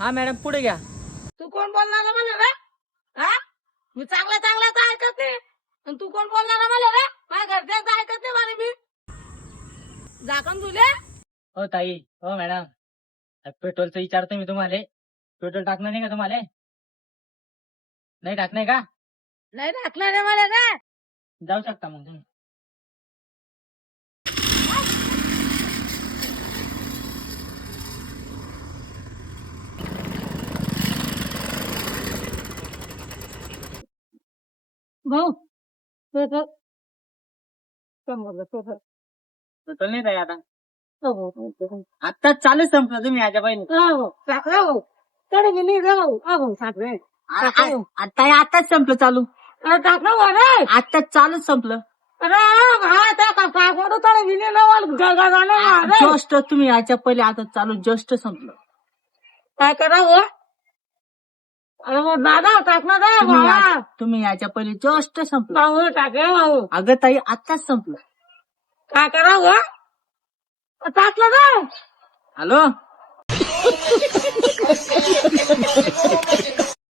हा मॅडम पुढे घ्या. तू कोण बोलणार मला रे? हा मी चांगला चांगला ऐकत नाही आणि तू कोण बोलणार मला रे? माझ्या घरच्यांचं ऐकत नाही मला मी झाकण तुले. हो ताई, हो मॅडम, पेट्रोलचं विचारतो मी तुम्हाला. पेट्रोल टाकणार नाही का तुम्हाला? नाही टाकणार का? नाही टाकणार रे मला रे. जाऊ शकता मग तुम्ही. भाऊ पेट्रोल नाही ताई आता. आत्ताच चालू संपलं तुम्ही याच्या पहिले. ताई आताच संपलं चालू. आताच चालूच संपलं. जस्ट तुम्ही याच्या पहिले आता चालू जस्ट संपलं. काय करावं? अरे मग दादा टाकणार तुम्ही याच्या पहिले जस्ट संपलं. भाऊ टाके भाऊ. अगं ताई आताच संपलं. काय करावं? टाकलं ना. हॅलो